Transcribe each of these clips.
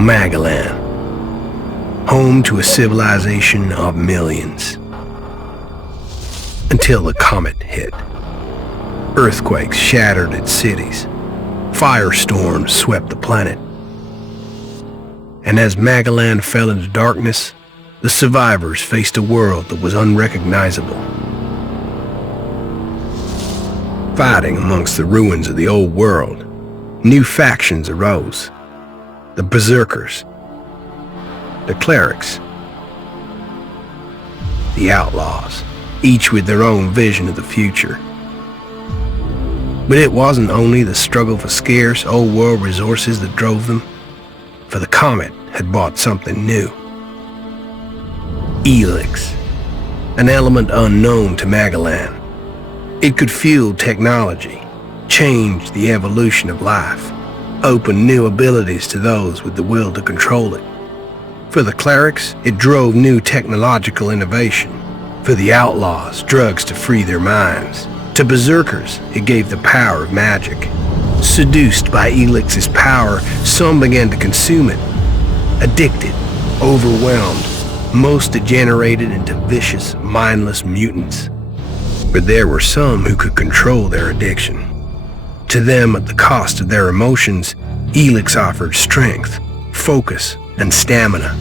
Magalan, home to a civilization of millions. Until the comet hit. Earthquakes shattered its cities. Firestorms swept the planet. And as Magalan fell into darkness, the survivors faced a world that was unrecognizable. Fighting amongst the ruins of the old world, new factions arose. The Berserkers, the Clerics, the Outlaws, each with their own vision of the future. But it wasn't only the struggle for scarce old world resources that drove them, for the comet had brought something new. ELEX, an element unknown to Magalan. It could fuel technology, change the evolution of life, open new abilities to those with the will to control it. For the clerics, it drove new technological innovation. For the outlaws, drugs to free their minds. To berserkers, it gave the power of magic. Seduced by ELEX's power, some began to consume it. Addicted, overwhelmed, most degenerated into vicious, mindless mutants. But there were some who could control their addiction. To them, at the cost of their emotions, ELEX offered strength, focus, and stamina.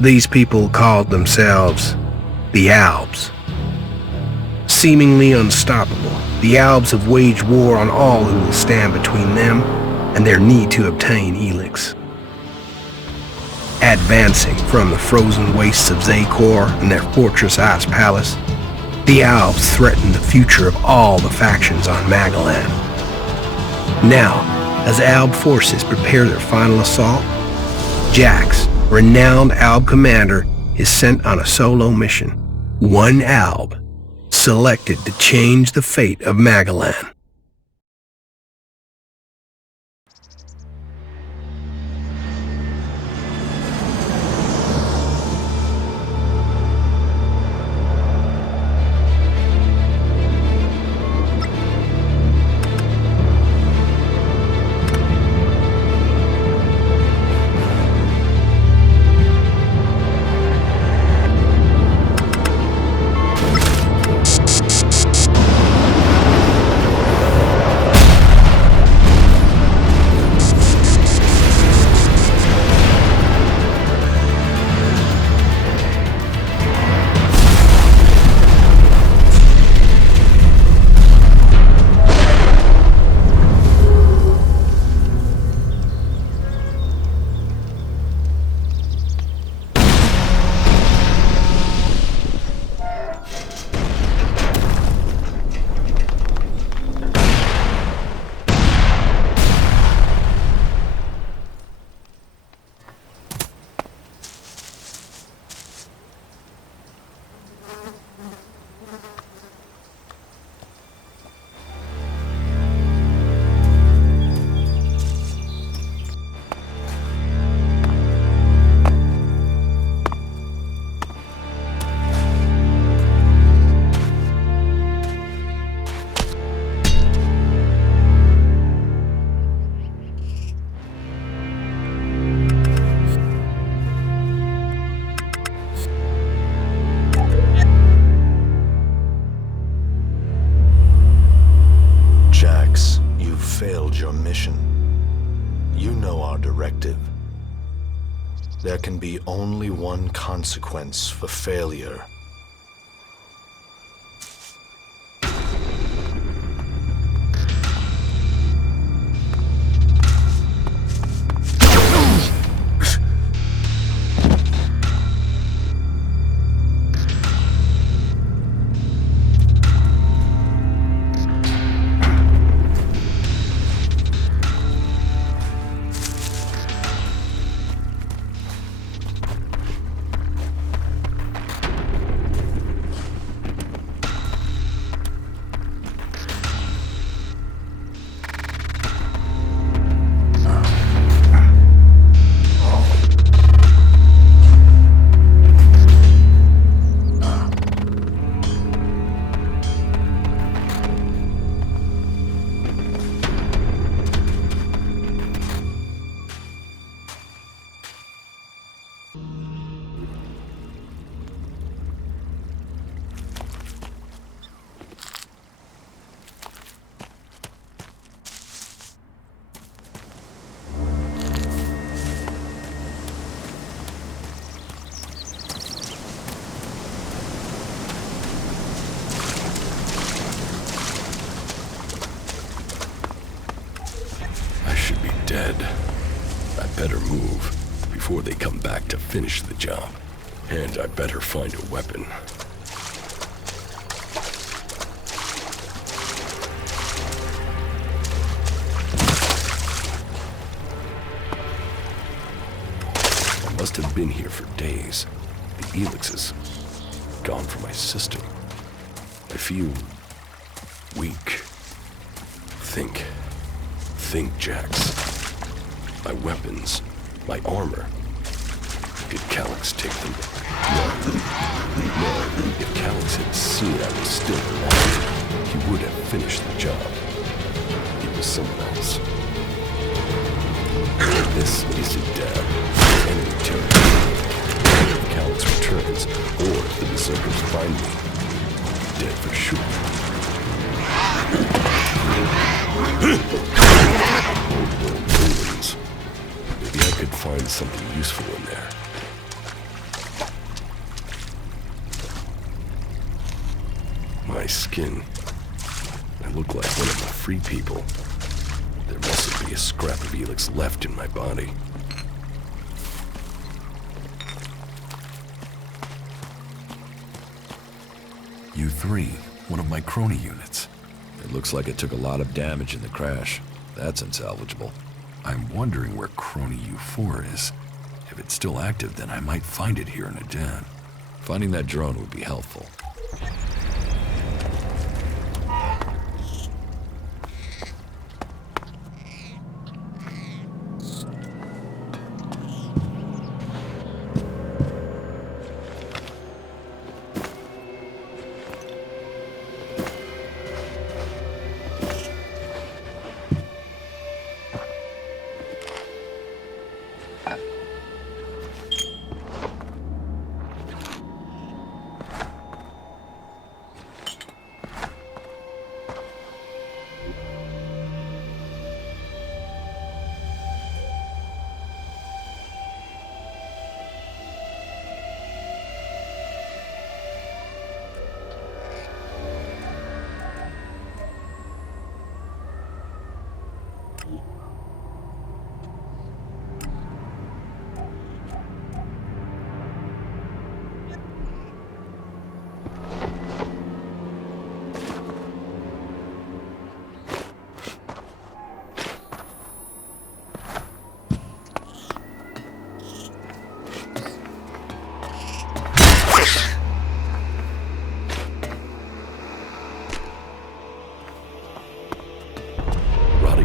These people called themselves the Albs. Seemingly unstoppable, the Albs have waged war on all who will stand between them and their need to obtain ELEX. Advancing from the frozen wastes of Zakor and their fortress ice palace, the Albs threaten the future of all the factions on Magalan. Now, as Alb forces prepare their final assault, Jax, renowned Alb commander, is sent on a solo mission. One Alb, selected to change the fate of Magalan. Failed your mission. You know our directive. There can be only one consequence for failure. dead. I better move before they come back to finish the job. And I better find a weapon. I must have been here for days. The ELEX is gone from my system. I feel weak. Think, Jax. My weapons, my armor. Did Calyx take them? No. If Calyx had seen I was still alive, he would have finished the job. It was someone else. This is a dab. Enemy territory. If Calyx returns, or if the Berserkers find me, I'm dead for sure. Ruins. Maybe I could find something useful in there. My skin. I look like one of the free people. There must be a scrap of ELEX left in my body. U3, one of my crony units. It looks like it took a lot of damage in the crash. That's unsalvageable. I'm wondering where crony U4 is. If it's still active, then I might find it here in a den. Finding that drone would be helpful.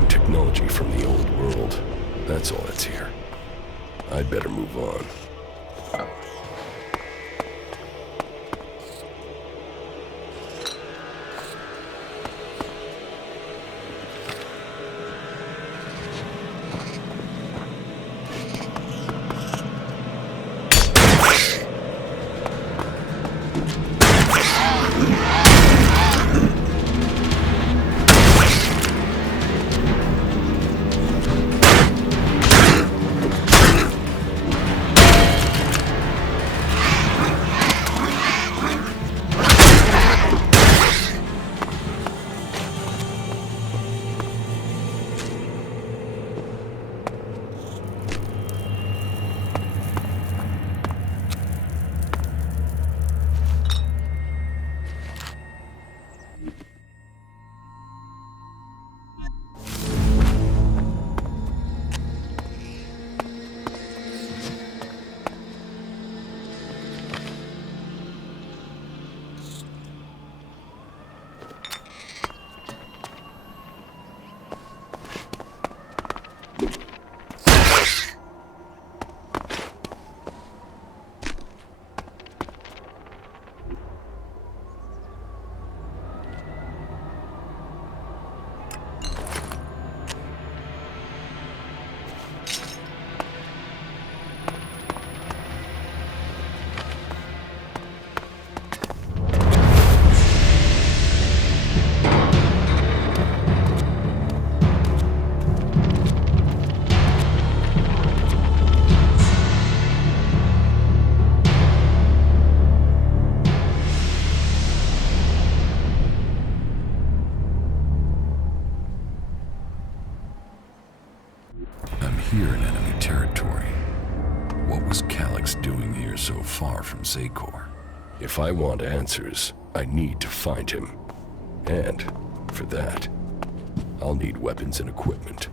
Technology from the old world. That's all that's here. I'd better move on. here in enemy territory. What was Calyx doing here so far from Zakor? If I want answers, I need to find him. And, for that, I'll need weapons and equipment.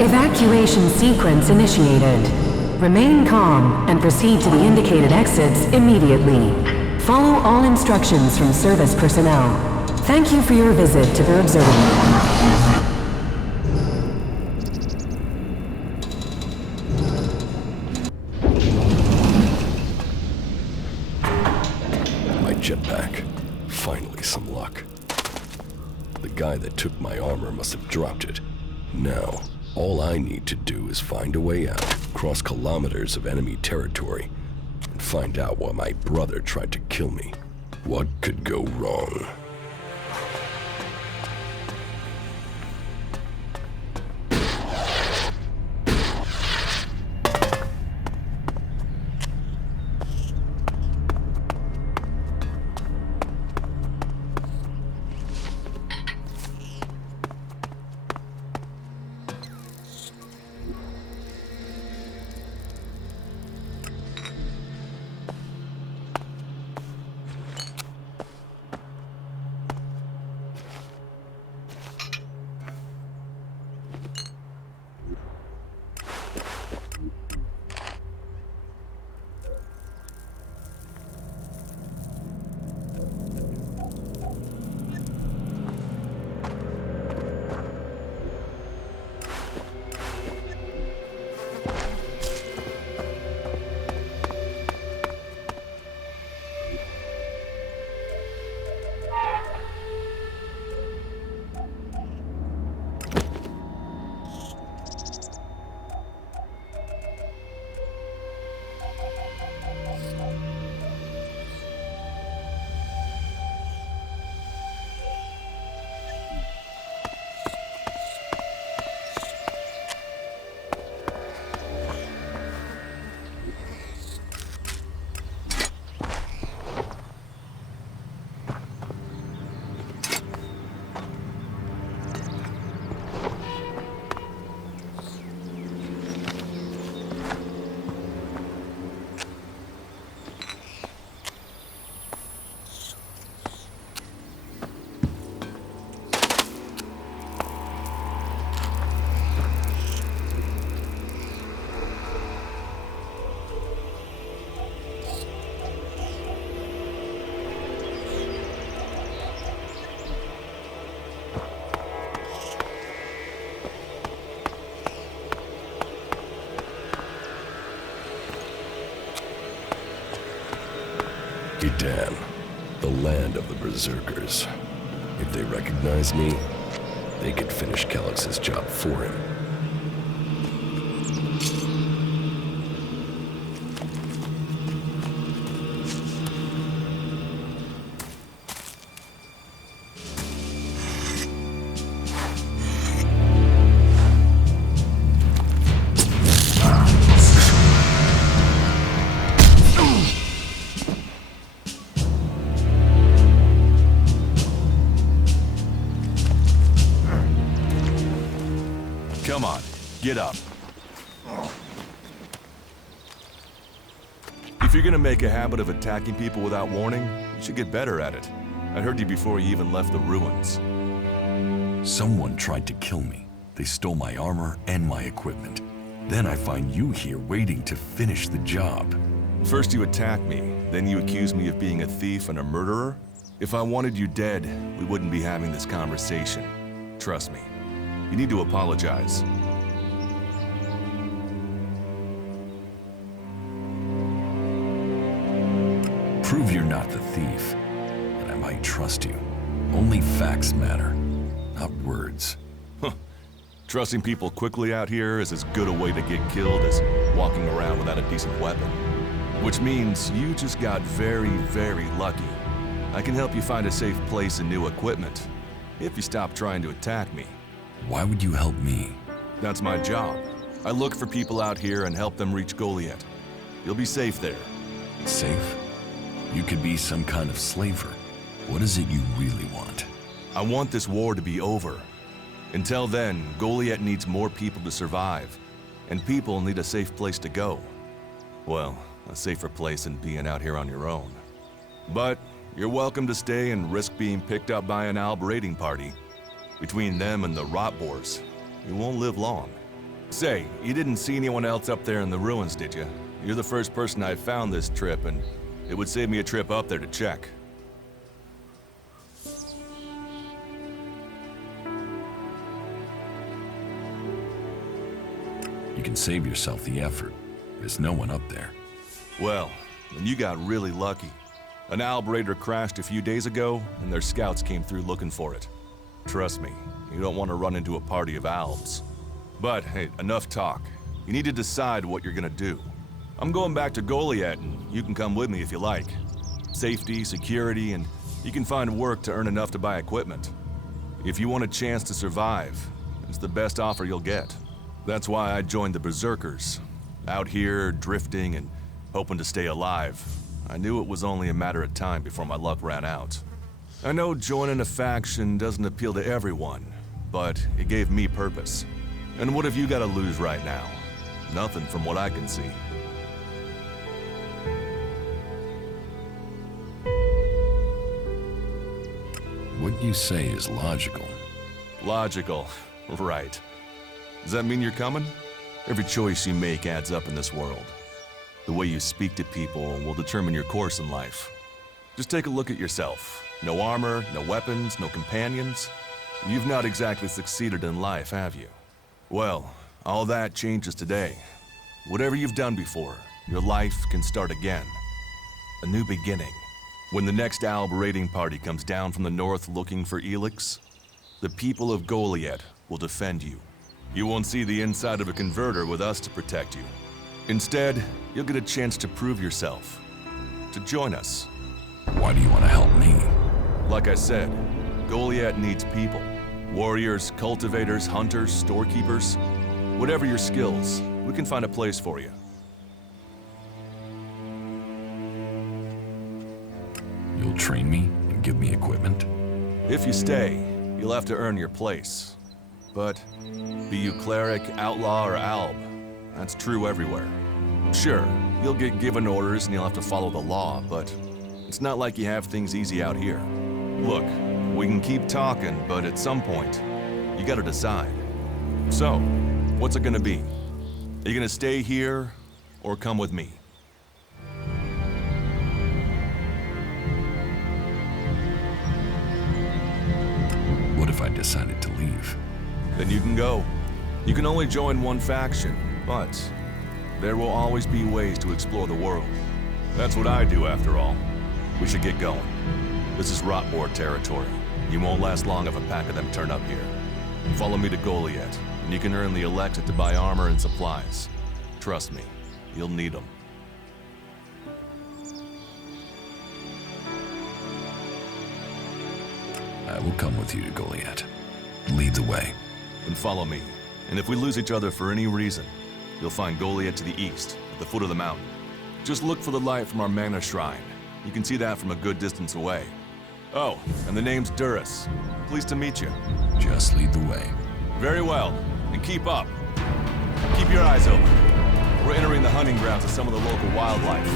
Evacuation sequence initiated. Remain calm and proceed to the indicated exits immediately. Follow all instructions from service personnel. Thank you for your visit to the observatory. My jetpack. Finally some luck. The guy that took my armor must have dropped it. Now, all I need to do is find a way out, cross kilometers of enemy territory, and find out why my brother tried to kill me. What could go wrong? Damn, the land of the Berserkers. If they recognize me, they could finish Calyx's job for him. Come on, get up. If you're gonna make a habit of attacking people without warning, you should get better at it. I heard you before you even left the ruins. Someone tried to kill me. They stole my armor and my equipment. Then I find you here waiting to finish the job. First you attack me, then you accuse me of being a thief and a murderer? If I wanted you dead, we wouldn't be having this conversation. Trust me. You need to apologize. Prove you're not the thief, and I might trust you. Only facts matter, not words. Trusting people quickly out here is as good a way to get killed as walking around without a decent weapon. Which means you just got very, very lucky. I can help you find a safe place and new equipment, if you stop trying to attack me. Why would you help me? That's my job. I look for people out here and help them reach Goliath. You'll be safe there. Safe? You could be some kind of slaver. What is it you really want? I want this war to be over. Until then, Goliath needs more people to survive, and people need a safe place to go. Well, a safer place than being out here on your own. But you're welcome to stay and risk being picked up by an Alb raiding party. Between them and the Rotboars, you won't live long. Say, you didn't see anyone else up there in the ruins, did you? You're the first person I found this trip, and it would save me a trip up there to check. You can save yourself the effort. There's no one up there. Well, then you got really lucky. An Alb raider crashed a few days ago, and their scouts came through looking for it. Trust me, you don't want to run into a party of Albs. But hey, enough talk. You need to decide what you're gonna do. I'm going back to Goliath, and you can come with me if you like. Safety, security, and you can find work to earn enough to buy equipment. If you want a chance to survive, it's the best offer you'll get. That's why I joined the Berserkers. Out here, drifting and hoping to stay alive. I knew it was only a matter of time before my luck ran out. I know joining a faction doesn't appeal to everyone, but it gave me purpose. And what have you got to lose right now? Nothing from what I can see. What you say is logical. Logical, right. Does that mean you're coming? Every choice you make adds up in this world. The way you speak to people will determine your course in life. Just take a look at yourself. No armor, no weapons, no companions. You've not exactly succeeded in life, have you? Well, all that changes today. Whatever you've done before, your life can start again. A new beginning. When the next Alb raiding party comes down from the north looking for ELEX, the people of Goliath will defend you. You won't see the inside of a converter with us to protect you. Instead, you'll get a chance to prove yourself. To join us. Why do you want to help me? Like I said, Goliath needs people. Warriors, cultivators, hunters, storekeepers. Whatever your skills, we can find a place for you. You'll train me and give me equipment? If you stay, you'll have to earn your place. But be you cleric, outlaw, or alb, that's true everywhere. Sure, you'll get given orders and you'll have to follow the law, but it's not like you have things easy out here. Look, we can keep talking, but at some point, you gotta decide. So, what's it gonna be? Are you gonna stay here, or come with me? What if I decided to leave? Then you can go. You can only join one faction, but there will always be ways to explore the world. That's what I do, after all. We should get going. This is Rotboar territory. You won't last long if a pack of them turn up here. Follow me to Goliath, and you can earn the ELEX to buy armor and supplies. Trust me, you'll need them. I will come with you to Goliath. Lead the way. Then follow me. And if we lose each other for any reason, you'll find Goliath to the east, at the foot of the mountain. Just look for the light from our mana shrine. You can see that from a good distance away. Oh, and the name's Duras. Pleased to meet you. Just lead the way. Very well, and keep up. Keep your eyes open. We're entering the hunting grounds of some of the local wildlife.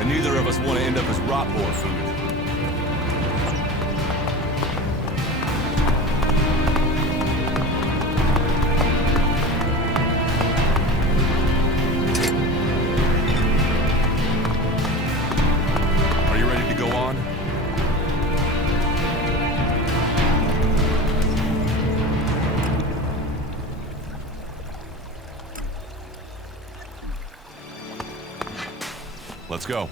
And neither of us want to end up as Rotboar food. Let's go.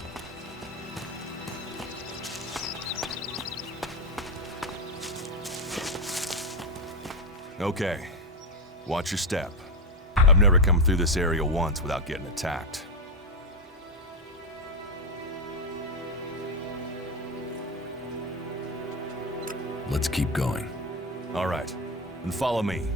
Okay. Watch your step. I've never come through this area once without getting attacked. Let's keep going. All right. Then follow me.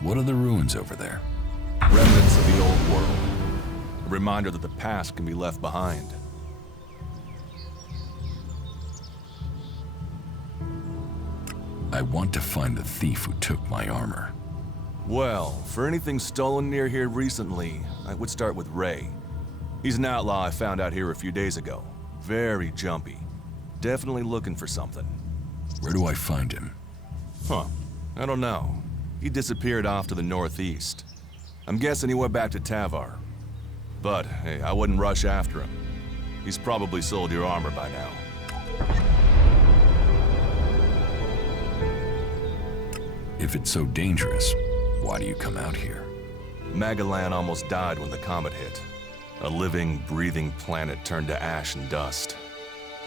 What are the ruins over there? Remnants of the old world. A reminder that the past can be left behind. I want to find the thief who took my armor. Well, for anything stolen near here recently, I would start with Ray. He's an outlaw I found out here a few days ago. Very jumpy. Definitely looking for something. Where do I find him? Huh. I don't know. He disappeared off to the northeast. I'm guessing he went back to Tavar. But, hey, I wouldn't rush after him. He's probably sold your armor by now. If it's so dangerous, why do you come out here? Magalan almost died when the comet hit. A living, breathing planet turned to ash and dust.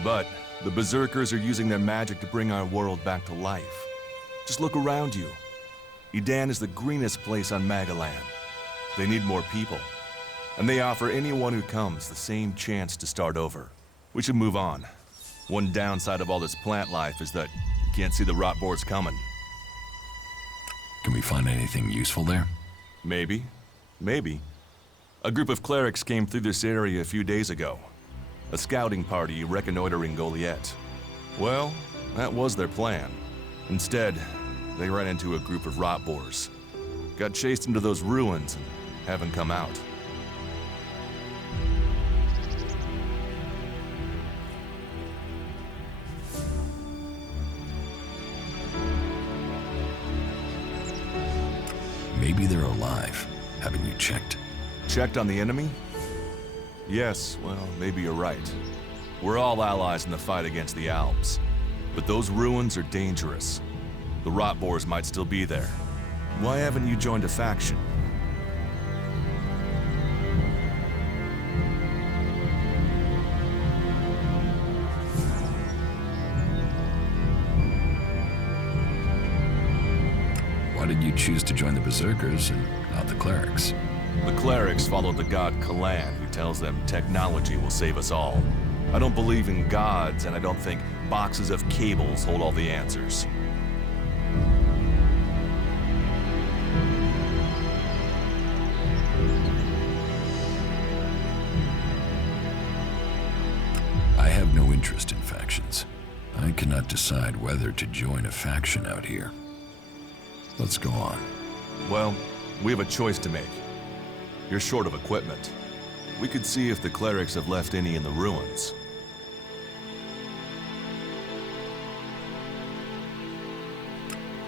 But the Berserkers are using their magic to bring our world back to life. Just look around you. Edan is the greenest place on Magalan. They need more people. And they offer anyone who comes the same chance to start over. We should move on. One downside of all this plant life is that you can't see the rot boars coming. Can we find anything useful there? Maybe. Maybe. A group of clerics came through this area a few days ago. A scouting party reconnoitering Goliath. Well, that was their plan. Instead, they ran into a group of rot boars. Got chased into those ruins and haven't come out. Maybe they're alive. Haven't you checked? Checked on the enemy? Yes, well, maybe you're right. We're all allies in the fight against the Alps. But those ruins are dangerous. The rot boars might still be there. Why haven't you joined a faction? Why did you choose to join the Berserkers and not the clerics? The clerics follow the god Kalan, who tells them technology will save us all. I don't believe in gods, and I don't think boxes of cables hold all the answers. I have no interest in factions. I cannot decide whether to join a faction out here. Let's go on. Well, we have a choice to make. You're short of equipment. We could see if the clerics have left any in the ruins.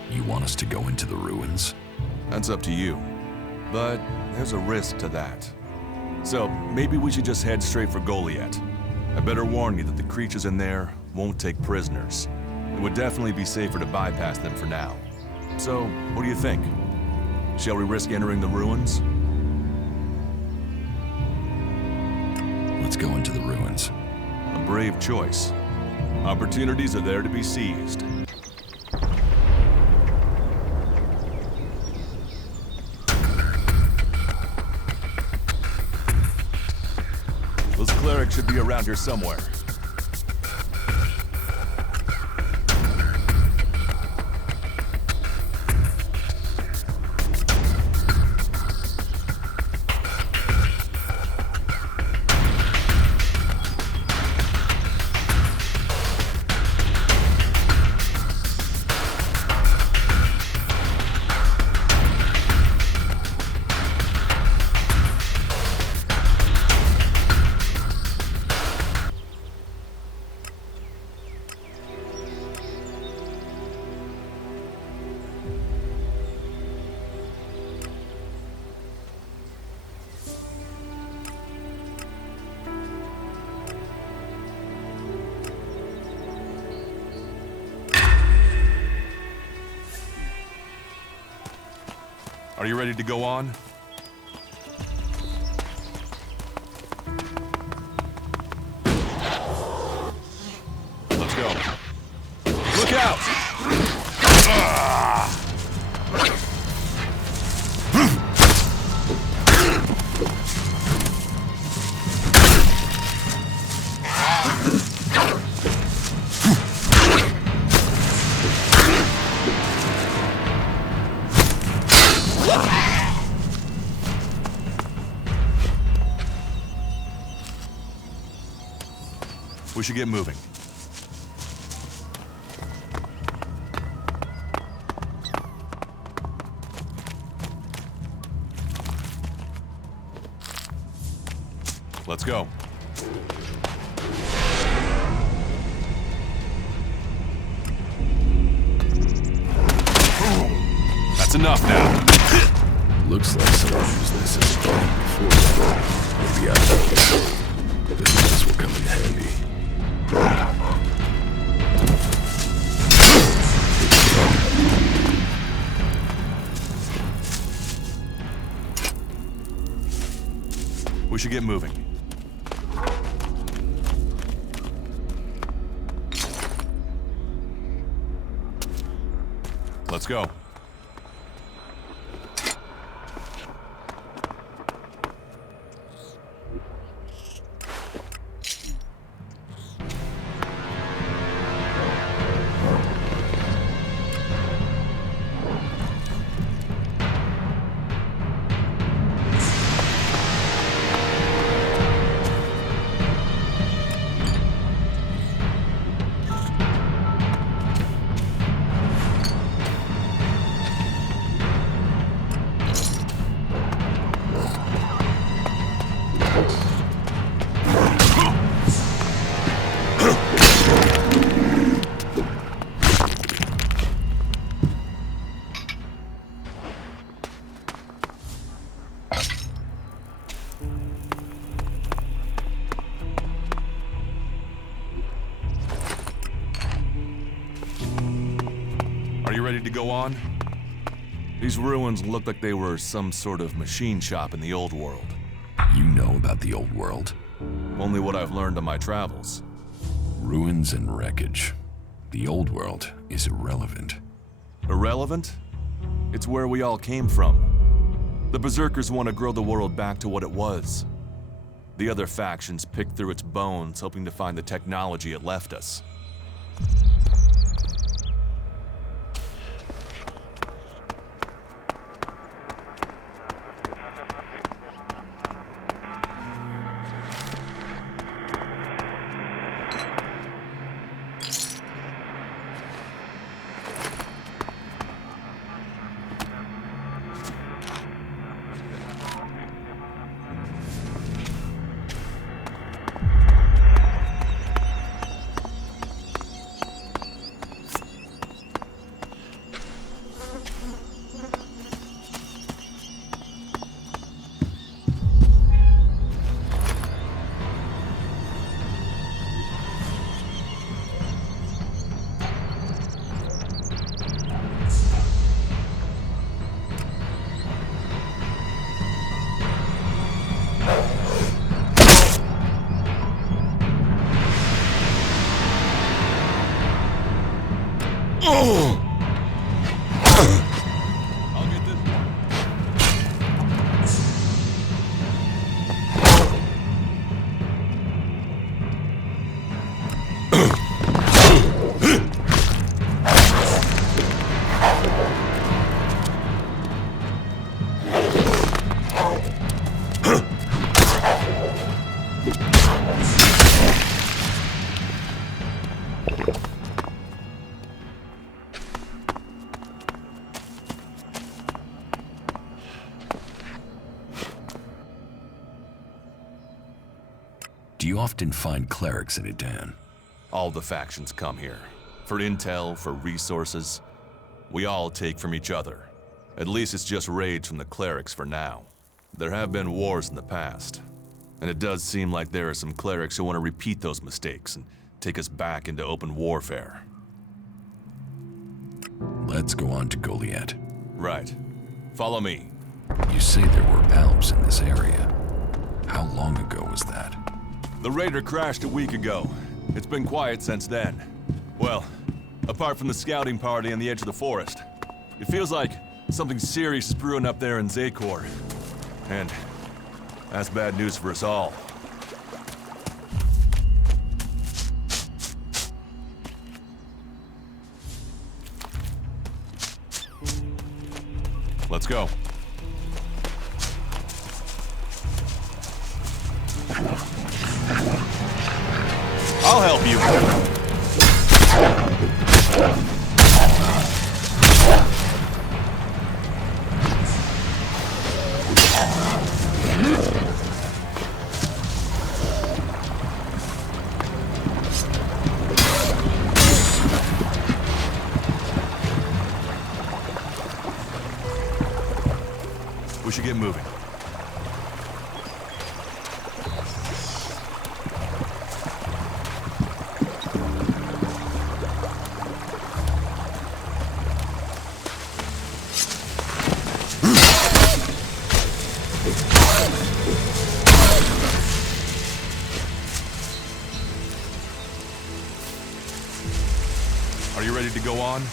You want us to go into the ruins? That's up to you. But there's a risk to that. So maybe we should just head straight for Goliath. I better warn you that the creatures in there won't take prisoners. It would definitely be safer to bypass them for now. So, what do you think? Shall we risk entering the ruins? Let's go into the ruins. A brave choice. Opportunities are there to be seized. Those clerics should be around here somewhere. Are you ready to go on? Let's go. Look out! We should get moving. Let's go. That's enough now. Looks like someone used this as a camp before. Maybe I can. This will come in handy. We should get moving. Let's go. Are you ready to go on? These ruins look like they were some sort of machine shop in the old world. You know about the old world? Only what I've learned on my travels. Ruins and wreckage. The old world is irrelevant. Irrelevant? It's where we all came from. The Berserkers want to grow the world back to what it was. The other factions picked through its bones, hoping to find the technology it left us. I'll get this one. Do you often find clerics in Edan? All the factions come here. For intel, for resources. We all take from each other. At least it's just raids from the clerics for now. There have been wars in the past. And it does seem like there are some clerics who want to repeat those mistakes and take us back into open warfare. Let's go on to Goliath. Right. Follow me. You say there were Alps in this area. How long ago was that? The Raider crashed a week ago. It's been quiet since then. Well, apart from the scouting party on the edge of the forest. It feels like something serious is brewing up there in Zakor. And that's bad news for us all. Let's go. I'll help you. We should get moving. Are you ready to go on?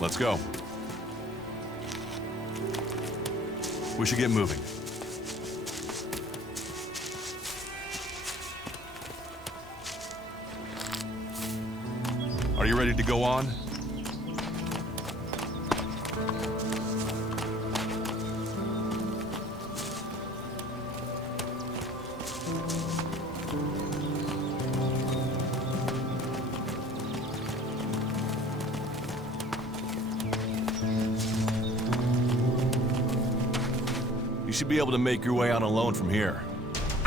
Let's go. We should get moving. Are you ready to go on? You should be able to make your way out alone from here.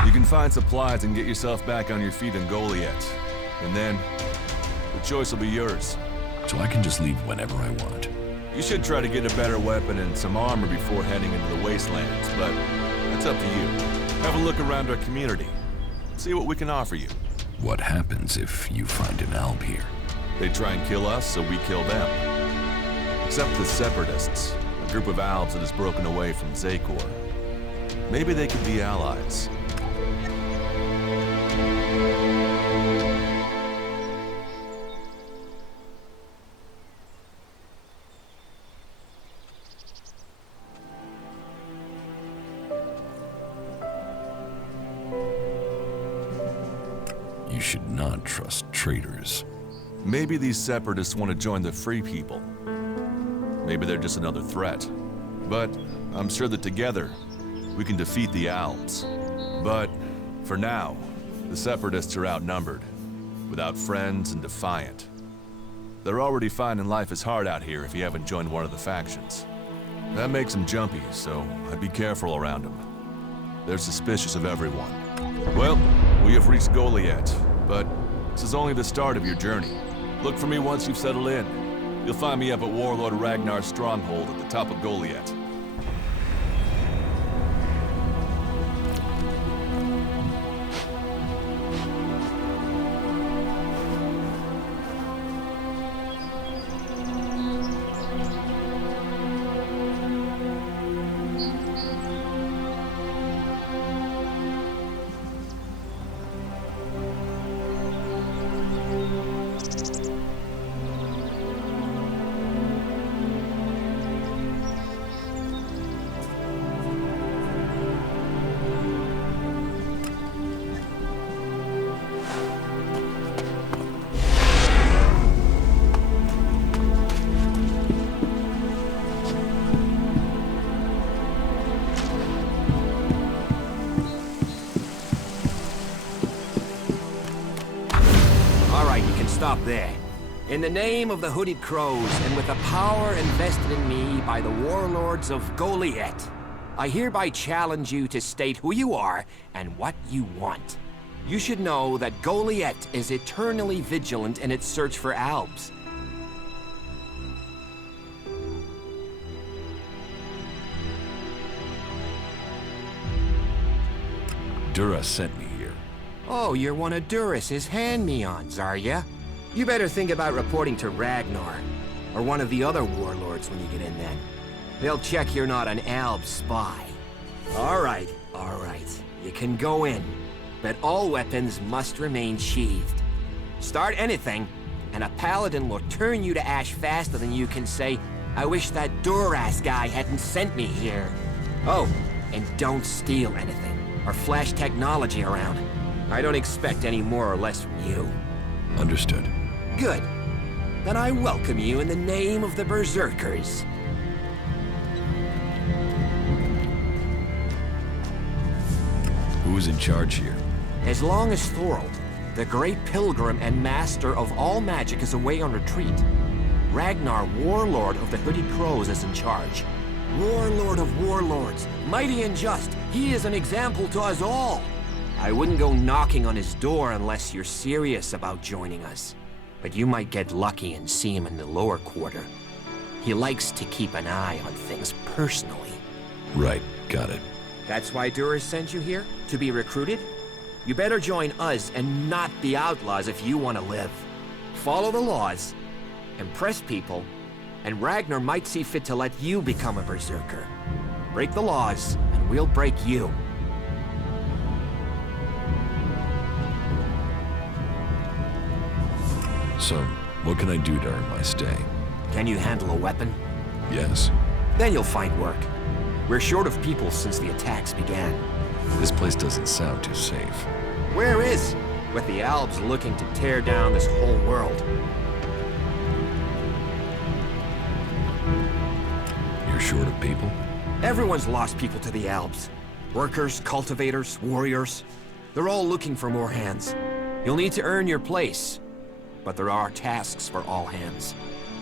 You can find supplies and get yourself back on your feet in Goliath. And then, the choice will be yours. So I can just leave whenever I want. You should try to get a better weapon and some armor before heading into the wastelands, but that's up to you. Have a look around our community. See what we can offer you. What happens if you find an Alp here? They try and kill us, so we kill them. Except the Separatists, a group of Albs that has broken away from Zakor. Maybe they could be allies. You should not trust traitors. Maybe these Separatists want to join the Free People. Maybe they're just another threat. But I'm sure that together, we can defeat the Alps. But for now, the Separatists are outnumbered, without friends and defiant. They're already finding life is hard out here if you haven't joined one of the factions. That makes them jumpy, so I'd be careful around them. They're suspicious of everyone. Well, we have reached Goliath, but this is only the start of your journey. Look for me once you've settled in. You'll find me up at Warlord Ragnar's stronghold at the top of Goliath. stop there. In the name of the Hooded Crows, and with the power invested in me by the warlords of Goliath, I hereby challenge you to state who you are and what you want. You should know that Goliath is eternally vigilant in its search for Albs. Dura sent me here. Oh, you're one of Duras's hand-me-ons, are ya? You better think about reporting to Ragnar, or one of the other warlords when you get in then. They'll check you're not an Alb spy. All right. You can go in, but all weapons must remain sheathed. Start anything, and a paladin will turn you to ash faster than you can say, I wish that Duras guy hadn't sent me here. Oh, and don't steal anything, or flash technology around. I don't expect any more or less from you. Understood. Good. Then I welcome you in the name of the Berserkers. Who's in charge here? As long as Thorold, the great pilgrim and master of all magic, is away on retreat, Ragnar, warlord of the Hooded Crows, is in charge. Warlord of warlords, mighty and just, he is an example to us all. I wouldn't go knocking on his door unless you're serious about joining us. But you might get lucky and see him in the lower quarter. He likes to keep an eye on things personally. Right, got it. That's why Duras sent you here? To be recruited? You better join us and not the outlaws if you want to live. Follow the laws, impress people, and Ragnar might see fit to let you become a berserker. Break the laws, and we'll break you. So, what can I do during my stay? Can you handle a weapon? Yes. Then you'll find work. We're short of people since the attacks began. This place doesn't sound too safe. Where is? With the Albs looking to tear down this whole world. You're short of people? Everyone's lost people to the Albs. Workers, cultivators, warriors. They're all looking for more hands. You'll need to earn your place. But there are tasks for all hands,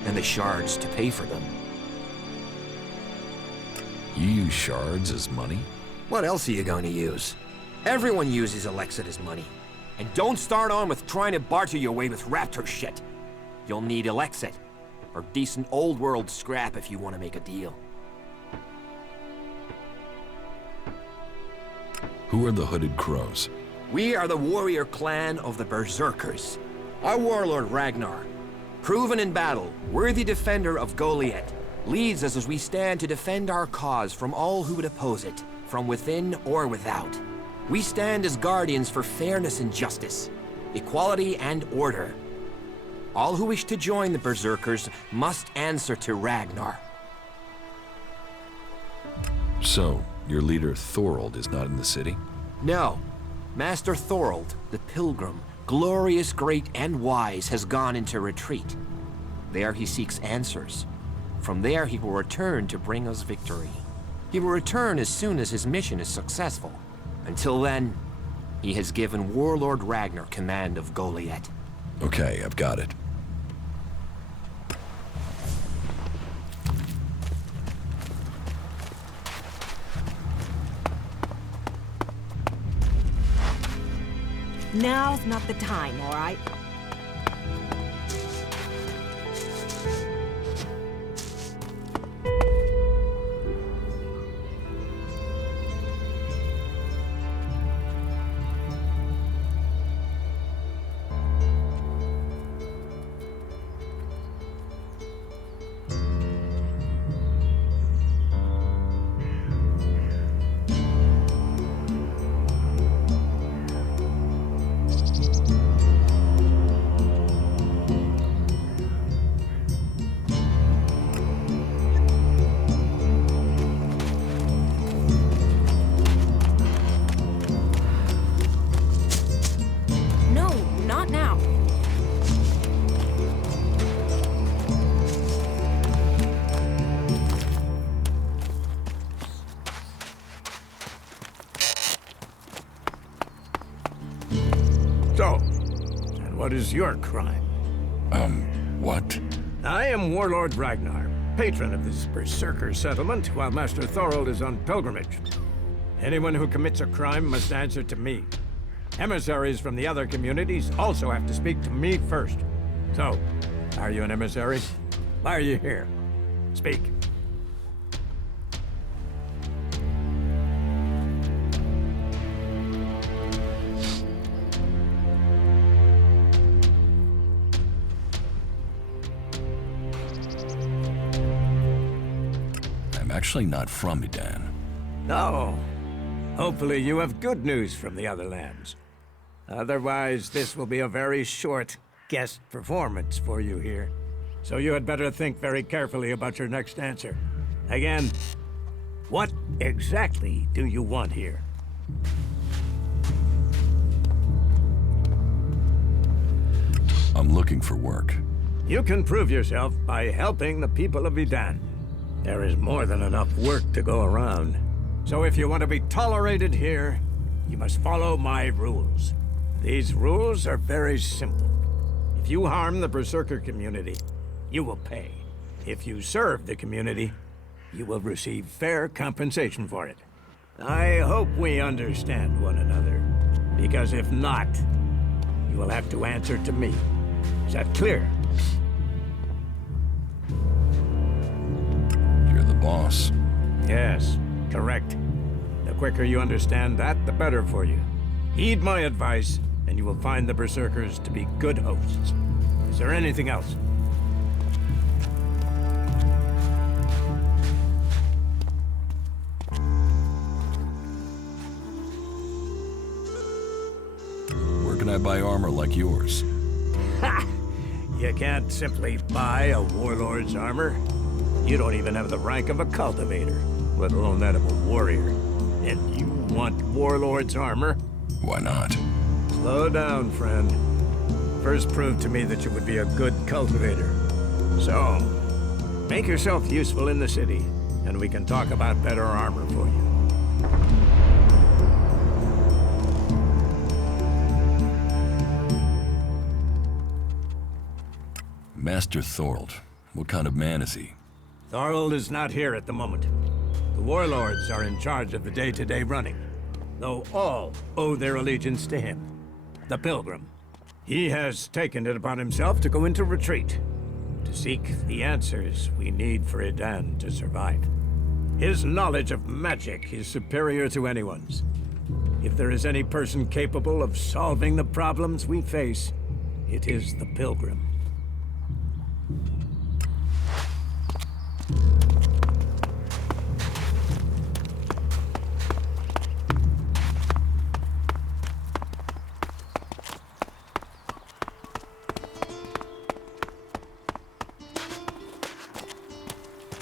and the shards to pay for them. You use shards as money? What else are you going to use? Everyone uses ELEX as money. And don't start on with trying to barter your way with raptor shit. You'll need ELEX, or decent old world scrap if you want to make a deal. Who are the Hooded Crows? We are the warrior clan of the Berserkers. Our warlord Ragnar, proven in battle, worthy defender of Goliath, leads us as we stand to defend our cause from all who would oppose it, from within or without. We stand as guardians for fairness and justice, equality and order. All who wish to join the Berserkers must answer to Ragnar. So, your leader Thorold is not in the city? No. Master Thorold, the Pilgrim, glorious, great, and wise, has gone into retreat. There he seeks answers. From there he will return to bring us victory. He will return as soon as his mission is successful. Until then, he has given Warlord Ragnar command of Goliath. Okay, I've got it. Now's not the time, all right? So, and what is your crime? What? I am Warlord Ragnar, patron of this Berserker settlement, while Master Thorold is on pilgrimage. Anyone who commits a crime must answer to me. Emissaries from the other communities also have to speak to me first. So, are you an emissary? Why are you here? Speak. I'm actually not from Edan. No. Hopefully you have good news from the other lands. Otherwise, this will be a very short guest performance for you here. So you had better think very carefully about your next answer. Again, what exactly do you want here? I'm looking for work. You can prove yourself by helping the people of Edan. There is more than enough work to go around. So if you want to be tolerated here, you must follow my rules. These rules are very simple. If you harm the Berserker community, you will pay. If you serve the community, you will receive fair compensation for it. I hope we understand one another, because if not, you will have to answer to me. Is that clear? You're the boss. Yes, correct. The quicker you understand that, the better for you. Heed my advice, and you will find the Berserkers to be good hosts. Is there anything else? Where can I buy armor like yours? Ha! You can't simply buy a warlord's armor. You don't even have the rank of a cultivator, let alone that of a warrior. And you want warlord's armor? Why not? Slow down, friend. First prove to me that you would be a good cultivator. So, make yourself useful in the city, and we can talk about better armor for you. Master Thorold. What kind of man is he? Thorold is not here at the moment. The warlords are in charge of the day-to-day running, though all owe their allegiance to him, the Pilgrim. He has taken it upon himself to go into retreat, to seek the answers we need for Edan to survive. His knowledge of magic is superior to anyone's. If there is any person capable of solving the problems we face, it is the Pilgrim.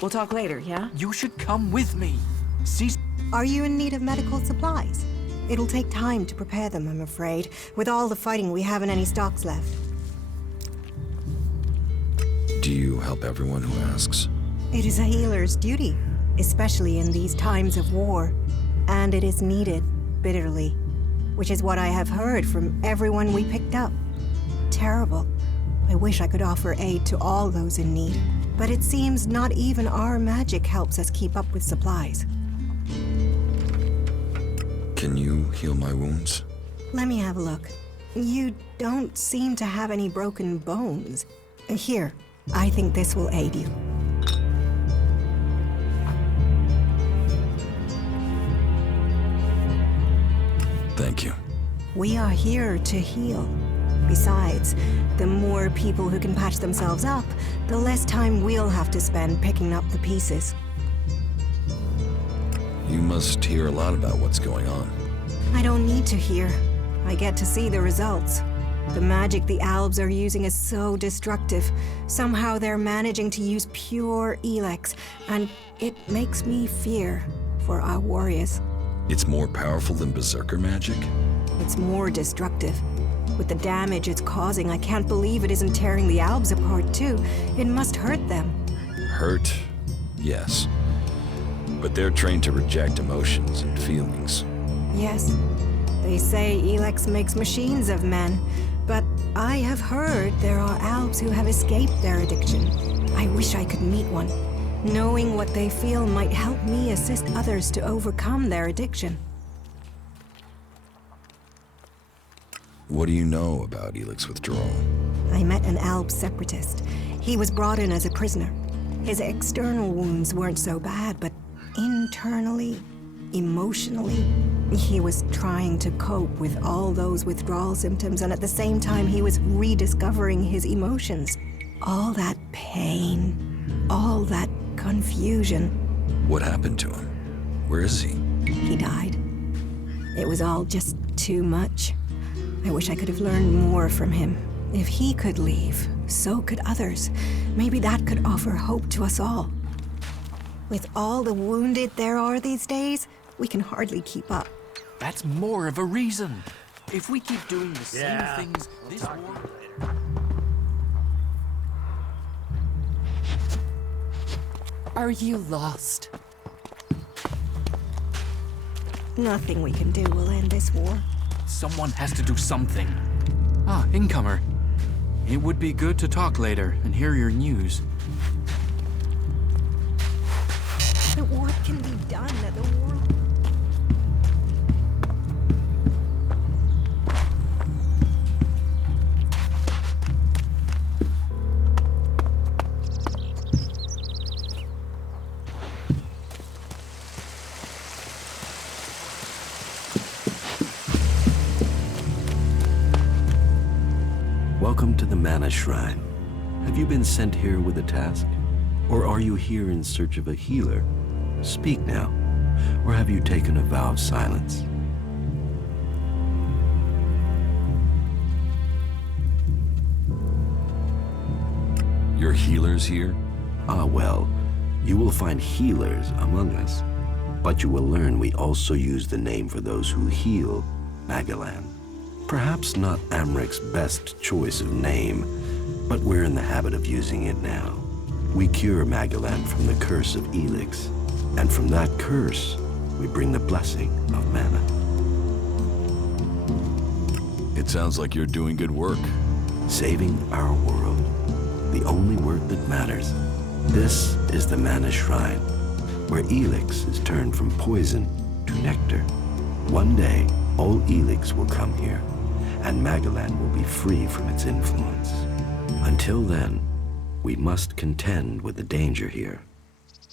We'll talk later, yeah? You should come with me. See? Are you in need of medical supplies? It'll take time to prepare them, I'm afraid. With all the fighting, we haven't any stocks left. Do you help everyone who asks? It is a healer's duty, especially in these times of war. And it is needed, bitterly. Which is what I have heard from everyone we picked up. Terrible. I wish I could offer aid to all those in need. But it seems not even our magic helps us keep up with supplies. Can you heal my wounds? Let me have a look. You don't seem to have any broken bones. Here, I think this will aid you. Thank you. We are here to heal. Besides, the more people who can patch themselves up, the less time we'll have to spend picking up the pieces. You must hear a lot about what's going on. I don't need to hear. I get to see the results. The magic the Albs are using is so destructive. Somehow they're managing to use pure ELEX, and it makes me fear for our warriors. It's more powerful than Berserker magic? It's more destructive. With the damage it's causing, I can't believe it isn't tearing the Albs apart too. It must hurt them. Hurt? Yes. But they're trained to reject emotions and feelings. Yes. They say ELEX makes machines of men, but I have heard there are Albs who have escaped their addiction. I wish I could meet one. Knowing what they feel might help me assist others to overcome their addiction. What do you know about ELEX withdrawal? I met an Alb separatist. He was brought in as a prisoner. His external wounds weren't so bad, but internally, emotionally, he was trying to cope with all those withdrawal symptoms, and at the same time, he was rediscovering his emotions. All that pain, all that confusion. What happened to him? Where is he? He died. It was all just too much. I wish I could have learned more from him. If he could leave, so could others. Maybe that could offer hope to us all. With all the wounded there are these days, we can hardly keep up. That's more of a reason. If we keep doing the same things, this war... Are you lost? Nothing we can do will end this war. Someone has to do something. Ah, incomer. It would be good to talk later and hear your news. But what can be done at the world? Welcome to the Mana Shrine. Have you been sent here with a task? Or are you here in search of a healer? Speak now. Or have you taken a vow of silence? Your healers here? Ah, well, you will find healers among us. But you will learn we also use the name for those who heal, Magalan. Perhaps not Amric's best choice of name, but we're in the habit of using it now. We cure Magalan from the curse of ELEX, and from that curse, we bring the blessing of mana. It sounds like you're doing good work. Saving our world, the only work that matters. This is the Mana Shrine, where ELEX is turned from poison to nectar. One day, all ELEX will come here, and Magalan will be free from its influence. Until then, we must contend with the danger here.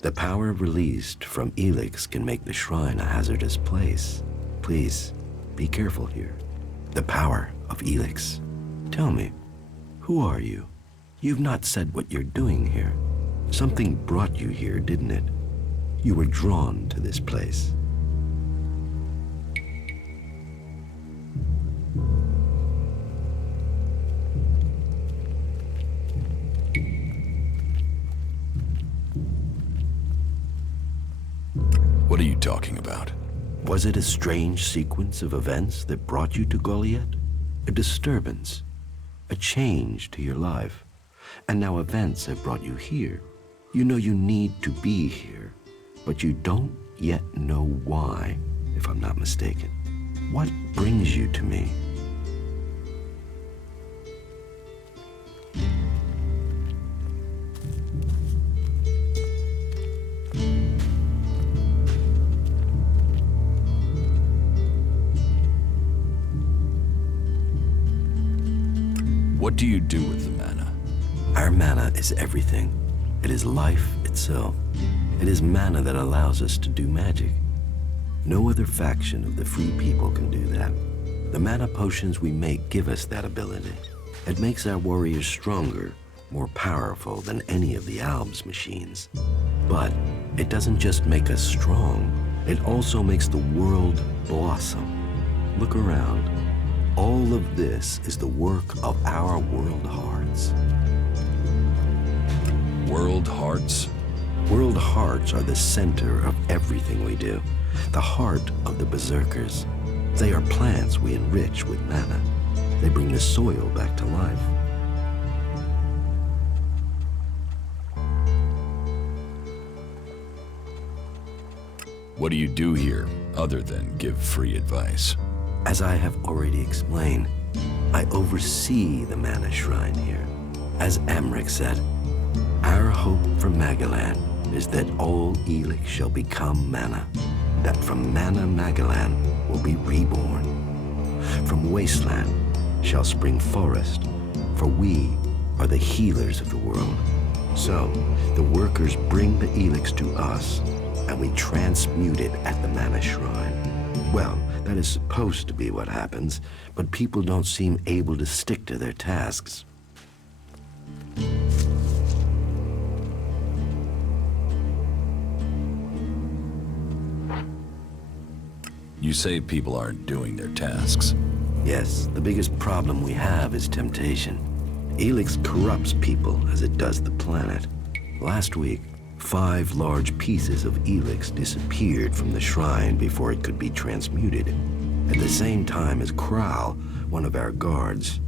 The power released from ELEX can make the shrine a hazardous place. Please, be careful here. The power of ELEX. Tell me, who are you? You've not said what you're doing here. Something brought you here, didn't it? You were drawn to this place. What are you talking about? Was it a strange sequence of events that brought you to Goliath? A disturbance, a change to your life, and now events have brought you here. You know you need to be here, but you don't yet know why, if I'm not mistaken. What brings you to me? What do you do with the mana? Our mana is everything. It is life itself. It is mana that allows us to do magic. No other faction of the free people can do that. The mana potions we make give us that ability. It makes our warriors stronger, more powerful than any of the Albs machines. But it doesn't just make us strong, it also makes the world blossom. Look around. All of this is the work of our world hearts. World hearts? World hearts are the center of everything we do. The heart of the berserkers. They are plants we enrich with mana. They bring the soil back to life. What do you do here, other than give free advice? As I have already explained, I oversee the mana shrine here. As Amric said, our hope for Magalan is that all ELEX shall become mana, that from mana Magalan will be reborn. From wasteland shall spring forest, for we are the healers of the world. So, the workers bring the ELEX to us, and we transmute it at the mana shrine. Well, that is supposed to be what happens, but people don't seem able to stick to their tasks. You say people aren't doing their tasks. Yes, the biggest problem we have is temptation. ELEX corrupts people as it does the planet. Last week, 5 large pieces of ELEX disappeared from the shrine before it could be transmuted, at the same time as Kral, one of our guards.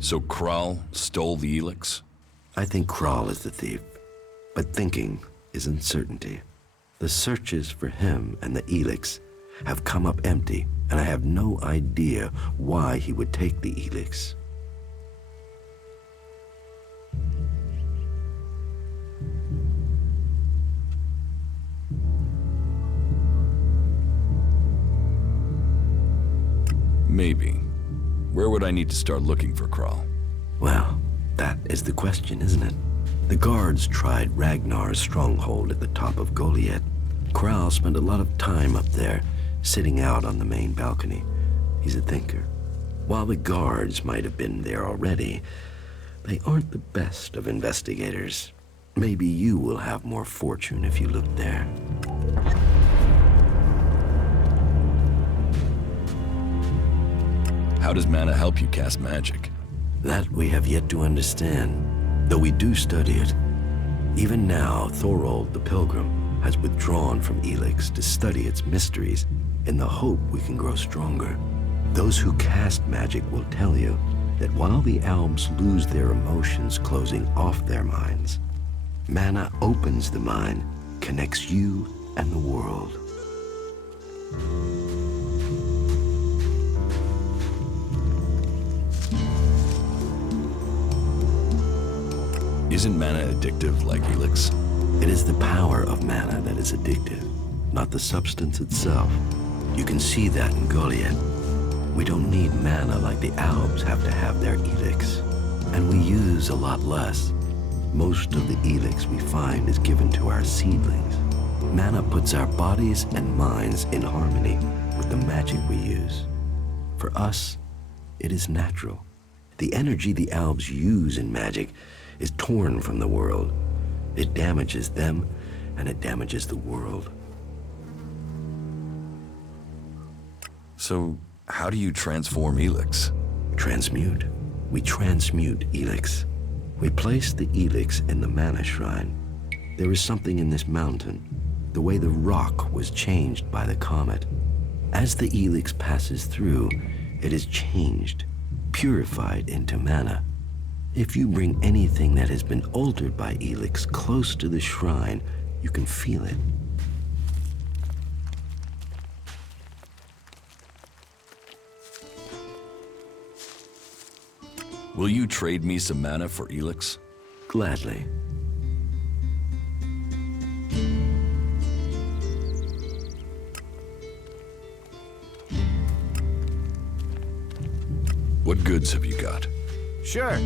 So Kral stole the ELEX? I think Kral is the thief, but thinking is uncertainty. The searches for him and the ELEX have come up empty, and I have no idea why he would take the ELEX. Maybe. Where would I need to start looking for Kral? Well, that is the question, isn't it? The guards tried Ragnar's stronghold at the top of Goliath. Kral spent a lot of time up there, sitting out on the main balcony. He's a thinker. While the guards might have been there already, they aren't the best of investigators. Maybe you will have more fortune if you look there. How does mana help you cast magic? That we have yet to understand, though we do study it. Even now, Thorold the Pilgrim has withdrawn from ELEX to study its mysteries in the hope we can grow stronger. Those who cast magic will tell you that while the Albs lose their emotions closing off their minds, mana opens the mind, connects you and the world. Isn't mana addictive like ELEX? It is the power of mana that is addictive, not the substance itself. You can see that in Goliath. We don't need mana like the Albs have to have their ELEX, and we use a lot less. Most of the ELEX we find is given to our seedlings. Mana puts our bodies and minds in harmony with the magic we use. For us, it is natural. The energy the Albs use in magic is torn from the world. It damages them, and it damages the world. So, how do you transform ELEX? Transmute. We transmute ELEX. We place the ELEX in the mana shrine. There is something in this mountain, the way the rock was changed by the comet. As the ELEX passes through, it is changed, purified into mana. If you bring anything that has been altered by ELEX close to the shrine, you can feel it. Will you trade me some mana for ELEX? Gladly. What goods have you got? Sure.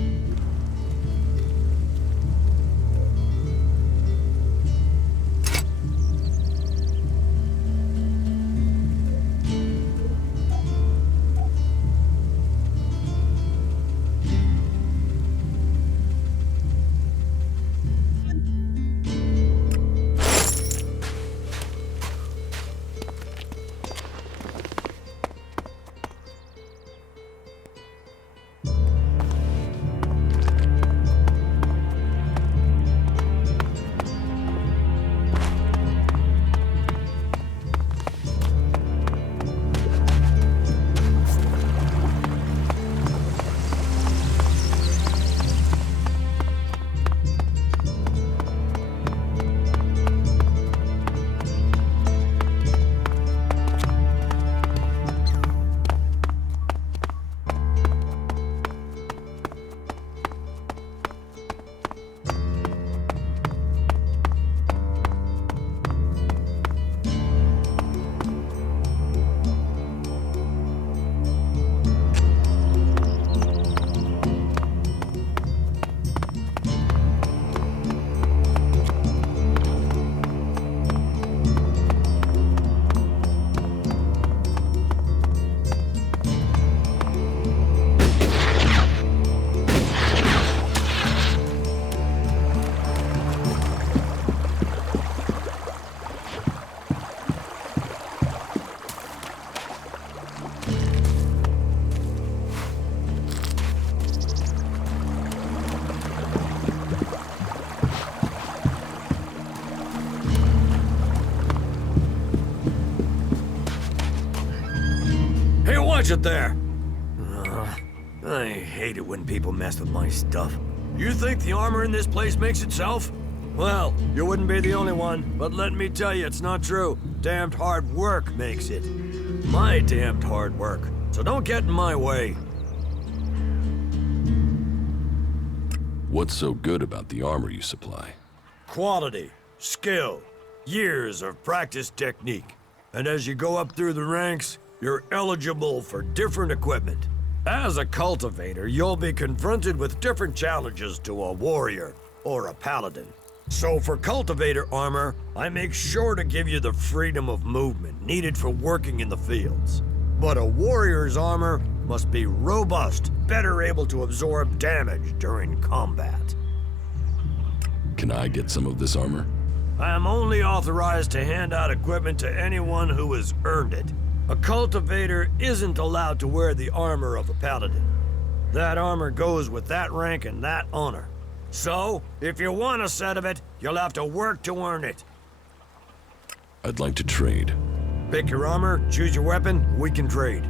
Watch it there! I hate it when people mess with my stuff. You think the armor in this place makes itself? Well, you wouldn't be the only one, but let me tell you, it's not true. Damned hard work makes it. My damned hard work. So don't get in my way. What's so good about the armor you supply? Quality, skill, years of practice technique. And as you go up through the ranks, you're eligible for different equipment. As a cultivator, you'll be confronted with different challenges to a warrior or a paladin. So for cultivator armor, I make sure to give you the freedom of movement needed for working in the fields. But a warrior's armor must be robust, better able to absorb damage during combat. Can I get some of this armor? I am only authorized to hand out equipment to anyone who has earned it. A cultivator isn't allowed to wear the armor of a paladin. That armor goes with that rank and that honor. So, if you want a set of it, you'll have to work to earn it. I'd like to trade. Pick your armor, choose your weapon, we can trade.